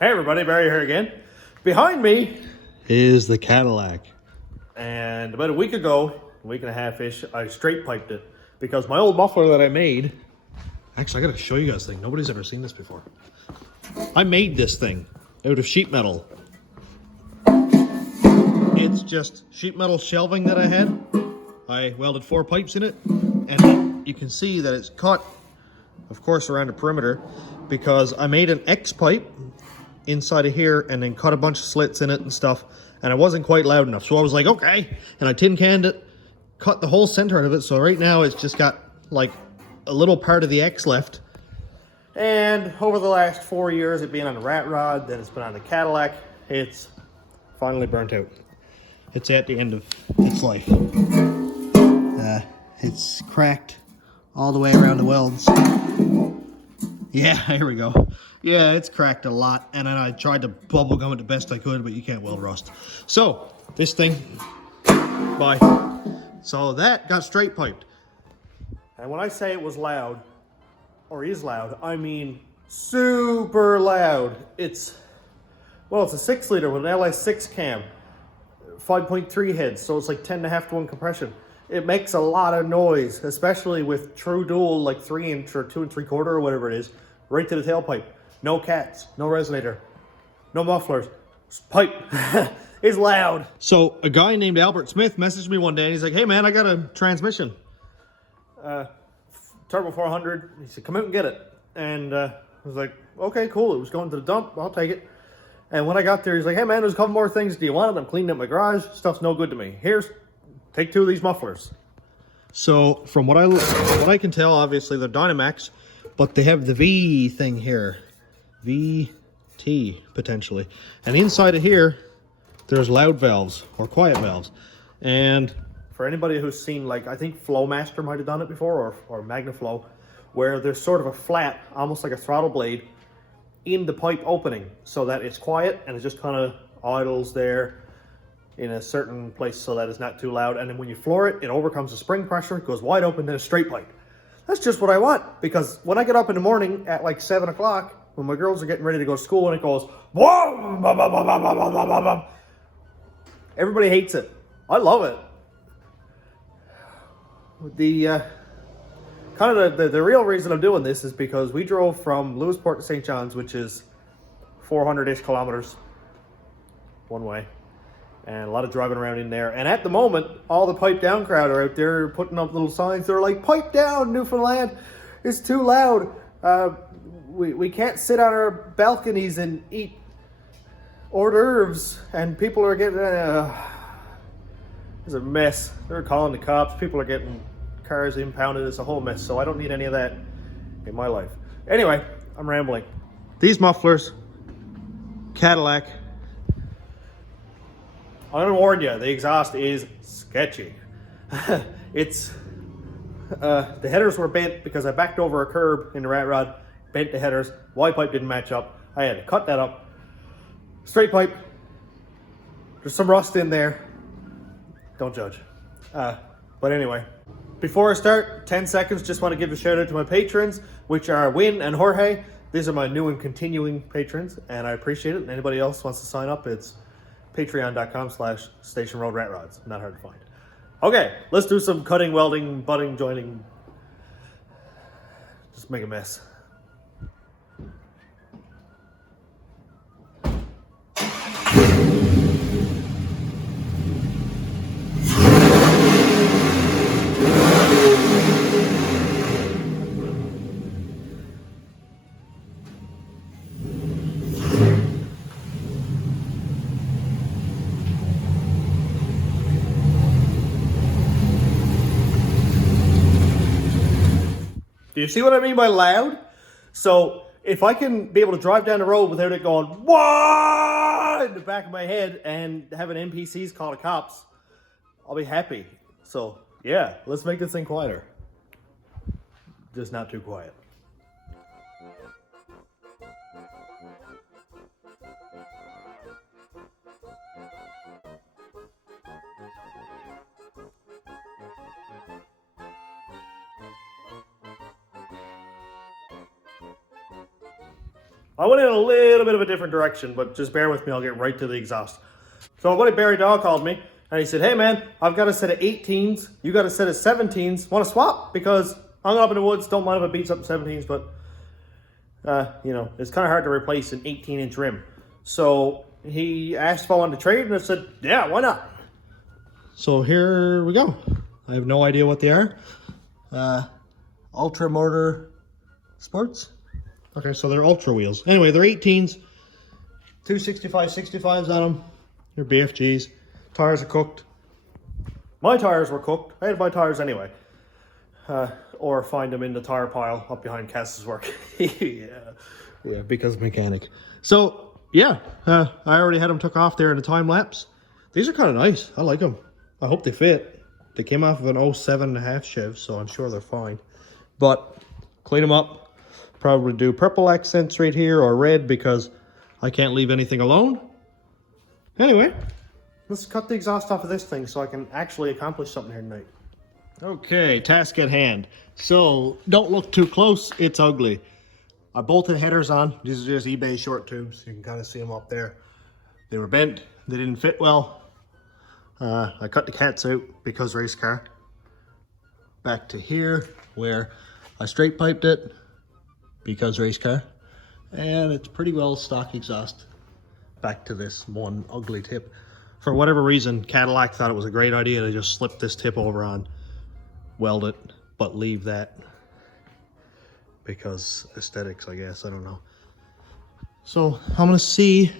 Hey everybody, Barry here again. Behind me is the Cadillac. And about a week ago, a week and a half-ish, I straight piped it because my old muffler that I made... Actually, I gotta show you guys this thing. Nobody's ever seen this before. I made this thing out of sheet metal. It's just sheet metal shelving that I had. I welded 4 pipes in it, and you can see that it's cut, of course, around the perimeter, because I made an X pipe inside of here and then cut a bunch of slits in it and stuff, and it wasn't quite loud enough. So I was like, okay, and I tin canned it, cut the whole center out of it, so right now it's just got like a little part of the X left. And over the last 4 years, it being on the rat rod, then it's been on the Cadillac, it's finally burnt out. It's at the end of its life. It's cracked all the way around the welds. Yeah, here we go. Yeah, it's cracked a lot, and then I tried to bubble gum it the best I could, but you can't weld rust. So, this thing, bye. So that got straight piped. And when I say it was loud, or is loud, I mean super loud. It's a 6 liter with an LS6 cam, 5.3 heads, so it's like 10.5 to 1 compression. It makes a lot of noise, especially with true dual, like 3-inch or 2 3/4 or whatever it is, right to the tailpipe. No cats, no resonator, no mufflers. Pipe is loud. So a guy named Albert Smith messaged me one day and he's like, hey man, I got a transmission. Turbo 400. He said, come out and get it. And I was like, okay, cool. It was going to the dump. I'll take it. And when I got there, he's like, hey man, there's a couple more things. Do you want it? I'm cleaning up my garage. Stuff's no good to me. Take 2 of these mufflers. So from what I can tell, obviously they're Dynomax, but they have the V thing here. VT, potentially. And inside of here, there's loud valves, or quiet valves. And for anybody who's seen, like, I think Flowmaster might have done it before, or MagnaFlow, where there's sort of a flat, almost like a throttle blade, in the pipe opening, so that it's quiet, and it just kind of idles there in a certain place so that it's not too loud. And then when you floor it, it overcomes the spring pressure, goes wide open, then a straight pipe. That's just what I want, because when I get up in the morning at like 7 o'clock, when my girls are getting ready to go to school, and it goes, whoa, blah, blah, blah, blah, blah, blah, blah, blah. Everybody hates it. I love it. The the real reason I'm doing this is because we drove from Lewisport to St. John's, which is 400-ish kilometers one way, and a lot of driving around in there. And at the moment, all the pipe down crowd are out there putting up little signs. They're like, pipe down, Newfoundland. It's too loud. We can't sit on our balconies and eat hors d'oeuvres, and people are getting it's a mess. They're calling the cops. People are getting cars impounded. It's a whole mess. So I don't need any of that in my life. Anyway, I'm rambling. These mufflers, Cadillac. I'm gonna warn you, the exhaust is sketchy. It's the headers were bent because I backed over a curb in the rat rod, bent the headers. Y pipe didn't match up. I had to cut that up. Straight pipe. There's some rust in there. Don't judge. But anyway, before I start, 10 seconds, just want to give a shout out to my patrons, which are Win and Jorge. These are my new and continuing patrons, and I appreciate it. And anybody else wants to sign up, it's patreon.com/stationroadratrods. Not hard to find. Okay, let's do some cutting, welding, butting, joining. Just make a mess. Do you see what I mean by loud? So if I can be able to drive down the road without it going, whoa, in the back of my head and having NPCs call the cops, I'll be happy. So yeah, let's make this thing quieter. Just not too quiet. I went in a little bit of a different direction, but just bear with me, I'll get right to the exhaust. So my buddy Barry Dog called me, and he said, hey man, I've got a set of 18s, you got a set of 17s, want to swap? Because I'm up in the woods, don't mind if it beats up 17s, but you know, it's kind of hard to replace an 18-inch rim. So he asked if I wanted to trade, and I said, yeah, why not? So here we go. I have no idea what they are. Ultra Motor Sports. Okay, so they're Ultra wheels. Anyway, they're 18s. 265/65s on them. They're BFGs. Tires are cooked. My tires were cooked. I had to buy tires anyway. Or find them in the tire pile up behind Cass's work. Yeah, because mechanic. So, yeah, I already had them took off there in a time lapse. These are kind of nice. I like them. I hope they fit. They came off of an 07.5 Chev, so I'm sure they're fine. But clean them up. Probably do purple accents right here or red because I can't leave anything alone. Anyway, let's cut the exhaust off of this thing so I can actually accomplish something here tonight. Okay, task at hand. So don't look too close, it's ugly. I bolted headers on. These are just eBay short tubes. You can kind of see them up there. They were bent, they didn't fit well. I cut the cats out because race car. Back to here where I straight piped it because race car. And it's pretty well stock exhaust. Back to this one ugly tip. For whatever reason, Cadillac thought it was a great idea to just slip this tip over on, weld it, but leave that because aesthetics, I guess, I don't know. So I'm gonna see,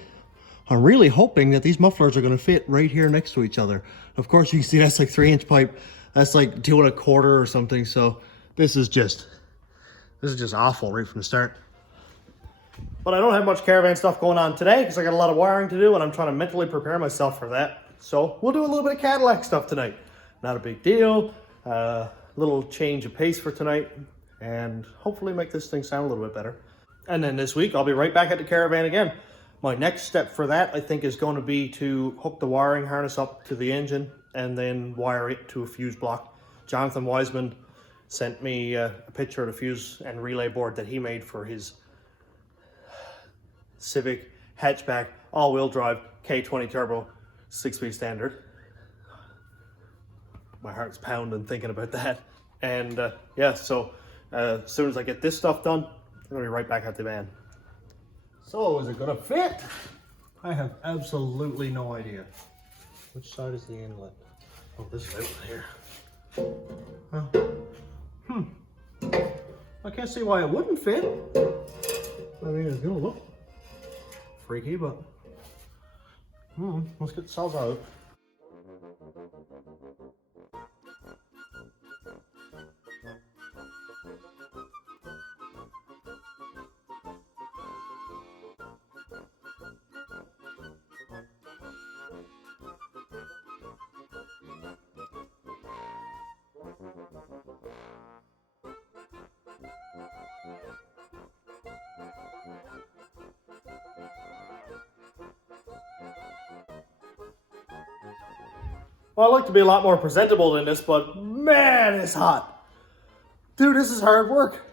I'm really hoping that these mufflers are gonna fit right here next to each other. Of course, you can see that's like 3-inch pipe. That's like 2 1/4 or something. So this is just awful right from the start. But I don't have much caravan stuff going on today because I got a lot of wiring to do and I'm trying to mentally prepare myself for that. So we'll do a little bit of Cadillac stuff tonight. Not a big deal. Little change of pace for tonight and hopefully make this thing sound a little bit better. And then this week I'll be right back at the caravan again. My next step for that I think is going to be to hook the wiring harness up to the engine and then wire it to a fuse block. Jonathan Wiseman sent me a picture of the fuse and relay board that he made for his Civic hatchback all-wheel drive K20 turbo 6-speed standard. My heart's pounding thinking about that. And yeah, so as soon as I get this stuff done, I'm gonna be right back at the van. So is it gonna fit? I have absolutely no idea. Which side is the inlet? Oh, this is out here. I can't see why it wouldn't fit. I mean, it's gonna look freaky, but let's get the cells out. Well, I like to be a lot more presentable than this, but man, it's hot. Dude, this is hard work.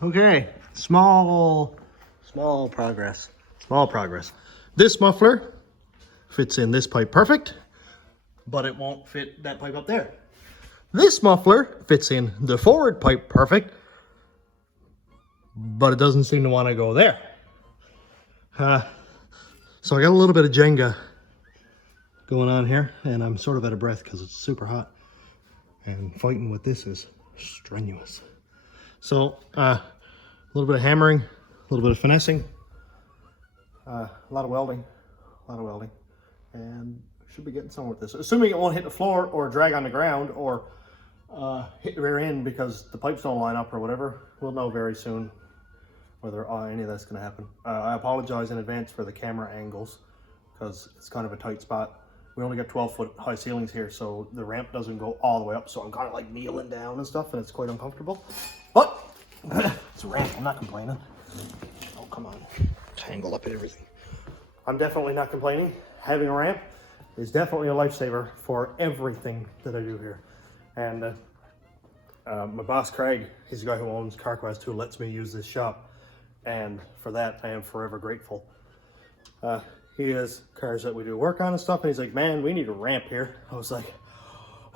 Okay, small progress. Small progress. This muffler fits in this pipe perfect, but it won't fit that pipe up there. This muffler fits in the forward pipe perfect, but it doesn't seem to want to go there. So I got a little bit of Jenga going on here, and I'm sort of out of breath because it's super hot, and fighting with this is strenuous. So a little bit of hammering, a little bit of finessing, a lot of welding, and should be getting somewhere with this. Assuming it won't hit the floor or drag on the ground or hit the rear end because the pipes don't line up or whatever. We'll know very soon whether any of that's going to happen. I apologize in advance for the camera angles because it's kind of a tight spot. We only got 12-foot high ceilings here, so the ramp doesn't go all the way up, so I'm kind of like kneeling down and stuff, and it's quite uncomfortable. But it's a ramp, I'm not complaining. Oh, come on. Tangled up in everything. I'm definitely not complaining. Having a ramp is definitely a lifesaver for everything that I do here. And my boss, Craig, he's the guy who owns CarQuest, who lets me use this shop. and for that I am forever grateful. He has cars that we do work on and stuff, and he's like, man, we need a ramp here. I was like,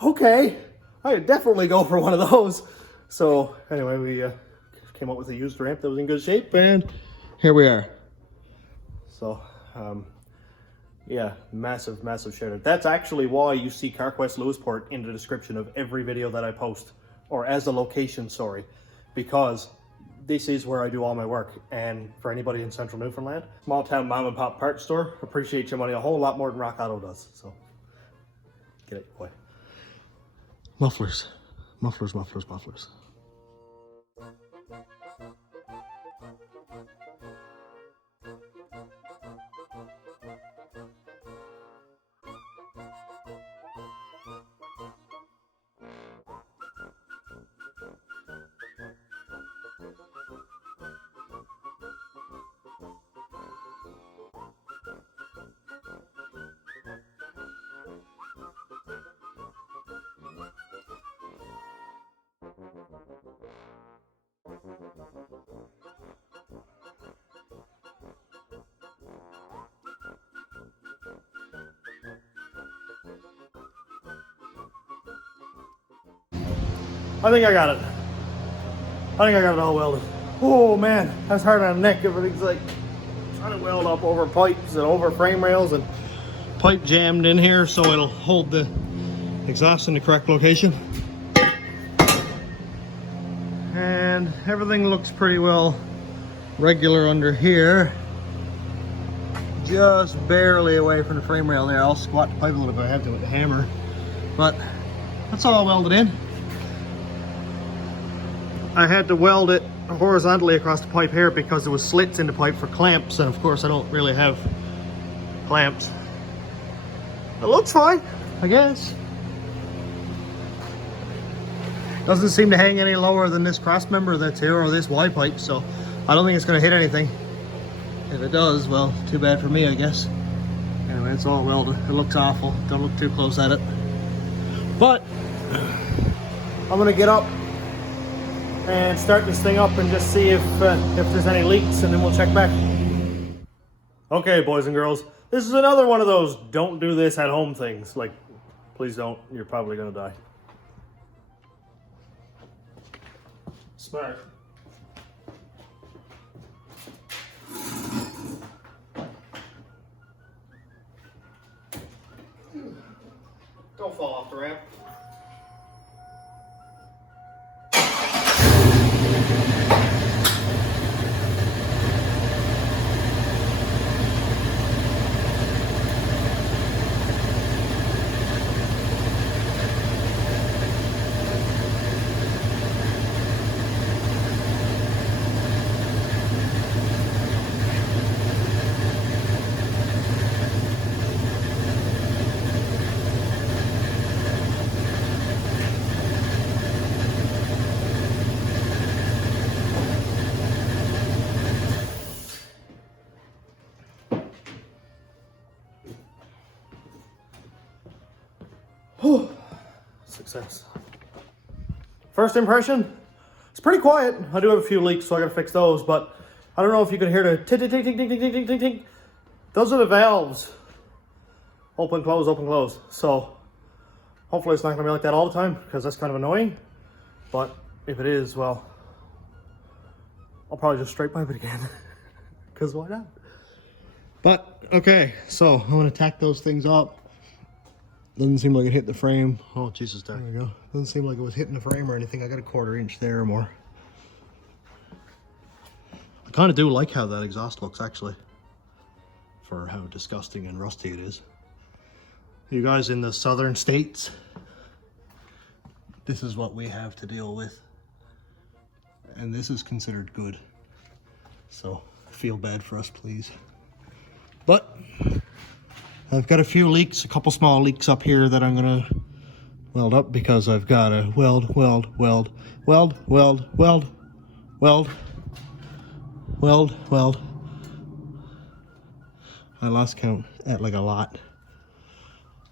okay, I could definitely go for one of those. So anyway, we came up with a used ramp that was in good shape, and here we are. So yeah, massive shout out. That's actually why you see CarQuest Lewisport in the description of every video that I post, or as a location, sorry, because this is where I do all my work. And for anybody in central Newfoundland, small town mom and pop parts store, appreciate your money a whole lot more than Rock Auto does. So get it, boy. Mufflers, mufflers, mufflers, mufflers. I think I got it. I think I got it all welded. Oh man, that's hard on the neck. Everything's like trying to weld up over pipes and over frame rails, and pipe jammed in here so it'll hold the exhaust in the correct location. And everything looks pretty well regular under here. Just barely away from the frame rail there. I'll squat the pipe a little bit. I have to with the hammer, but that's all welded in. I had to weld it horizontally across the pipe here because there was slits in the pipe for clamps, and of course I don't really have clamps. It looks fine, I guess. Doesn't seem to hang any lower than this cross member that's here, or this Y pipe, so I don't think it's going to hit anything. If it does, well, too bad for me, I guess. Anyway, it's all welded. It looks awful. Don't look too close at it. But I'm going to get up and start this thing up and just see if there's any leaks, and then we'll check back. Okay, boys and girls, this is another one of those don't do this at home things. Like, please don't. You're probably going to die. Smart. Don't fall off the ramp. Success. First impression, it's pretty quiet. I do have a few leaks, so I gotta fix those, but I don't know if you could hear the ting ting ting ting ting ting ting ting ting. Those are the valves. Open, close, open, close. So hopefully it's not gonna be like that all the time, because that's kind of annoying. But if it is, well, I'll probably just straight pipe it again, because why not? But okay, so I'm gonna tack those things up. Doesn't seem like it hit the frame. Oh, Jesus, there we go. Doesn't seem like it was hitting the frame or anything. I got a 1/4 inch there or more. I kind of do like how that exhaust looks, actually, for how disgusting and rusty it is. You guys in the southern states, this is what we have to deal with. And this is considered good. So feel bad for us, please. But I've got a few leaks, a couple small leaks up here that I'm gonna weld up, because I've got to weld. I lost count at like a lot.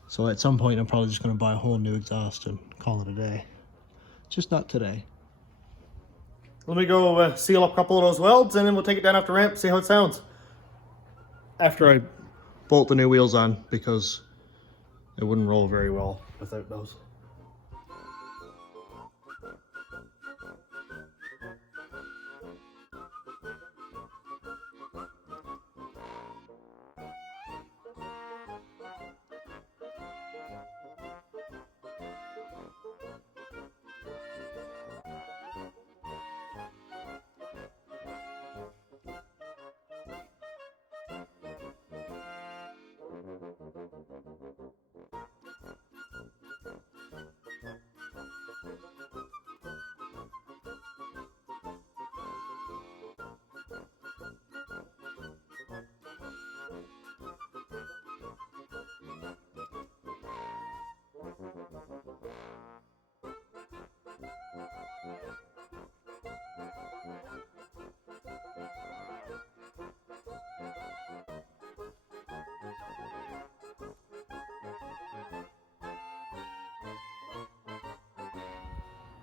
So at some point I'm probably just gonna buy a whole new exhaust and call it a day. Just not today. let me go seal up a couple of those welds, and then we'll take it down off the ramp, see how it sounds. After I bolt the new wheels on, because it wouldn't roll very well without those.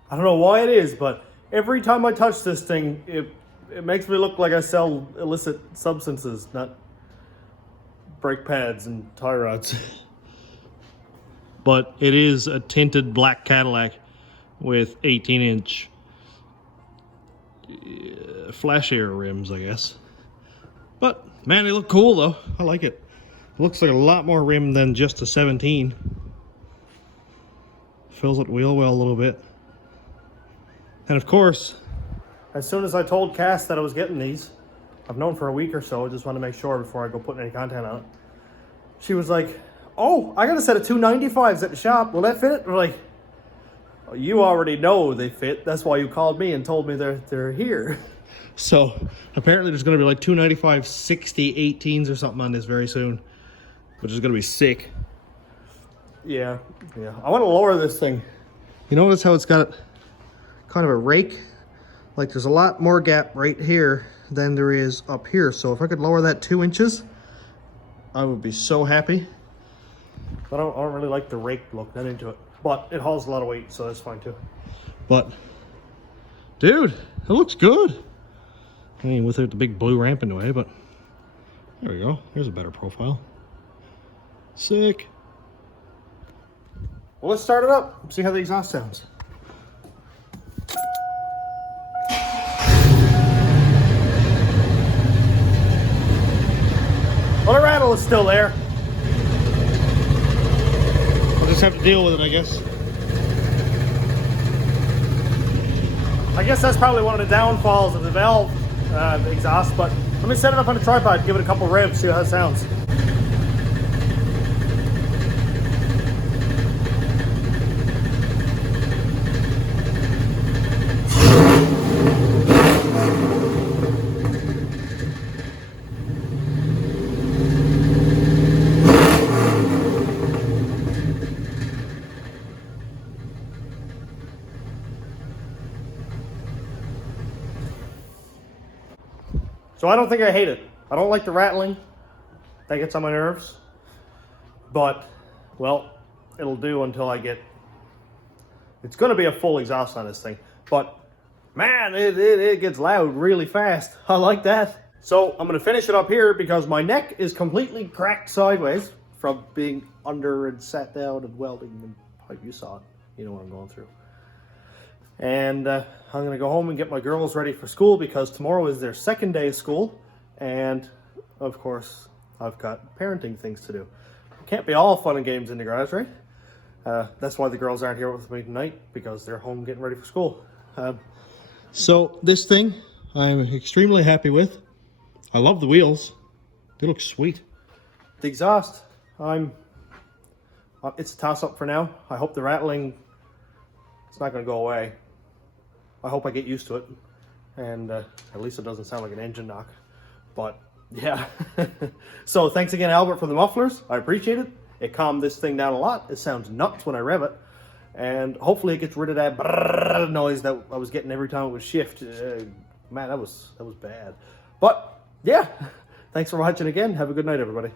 I don't know why it is, but every time I touch this thing, it makes me look like I sell illicit substances, not brake pads and tie rods. But it is a tinted black Cadillac with 18-inch flashier rims, I guess. But man, they look cool though. I like it. It looks like a lot more rim than just a 17. Fills it wheel well a little bit. And of course, as soon as I told Cass that I was getting these, I've known for a week or so, I just want to make sure before I go putting any content on it. She was like, oh, I got a set of 295s at the shop. Will that fit it? We're like, oh, you already know they fit. That's why you called me and told me they're here. So apparently there's going to be like 295 60 18s or something on this very soon, which is going to be sick. Yeah. I want to lower this thing. You notice how it's got kind of a rake? Like there's a lot more gap right here than there is up here. So if I could lower that 2 inches, I would be so happy. But I don't really like the rake look, not into it. But it hauls a lot of weight, so that's fine too. But dude, it looks good. I mean, without the big blue ramp in the way, but there we go. Here's a better profile. Sick. Well, let's start it up, see how the exhaust sounds. Well, the rattle is still there. We'll just have to deal with it, I guess. I guess that's probably one of the downfalls of the valve exhaust, but let me set it up on a tripod, give it a couple revs, see how it sounds. So I don't think I hate it. I don't like the rattling. That gets on my nerves. But, well, it'll do until I get... It's going to be a full exhaust on this thing. But, man, it gets loud really fast. I like that. So I'm going to finish it up here because my neck is completely cracked sideways from being under and sat down and welding the pipe. You saw it. You know what I'm going through. And I'm going to go home and get my girls ready for school because tomorrow is their second day of school. And, of course, I've got parenting things to do. It can't be all fun and games in the garage, right? That's why the girls aren't here with me tonight, because they're home getting ready for school. So this thing I'm extremely happy with. I love the wheels. They look sweet. The exhaust, it's a toss-up for now. I hope the rattling, it's not going to go away. I hope I get used to it, and at least it doesn't sound like an engine knock. But yeah. So thanks again, Albert, for the mufflers. I appreciate it. It calmed this thing down a lot. It sounds nuts when I rev it, and hopefully it gets rid of that brrrr noise that I was getting every time it would shift. Man, that was bad. But yeah, thanks for watching again. Have a good night, everybody.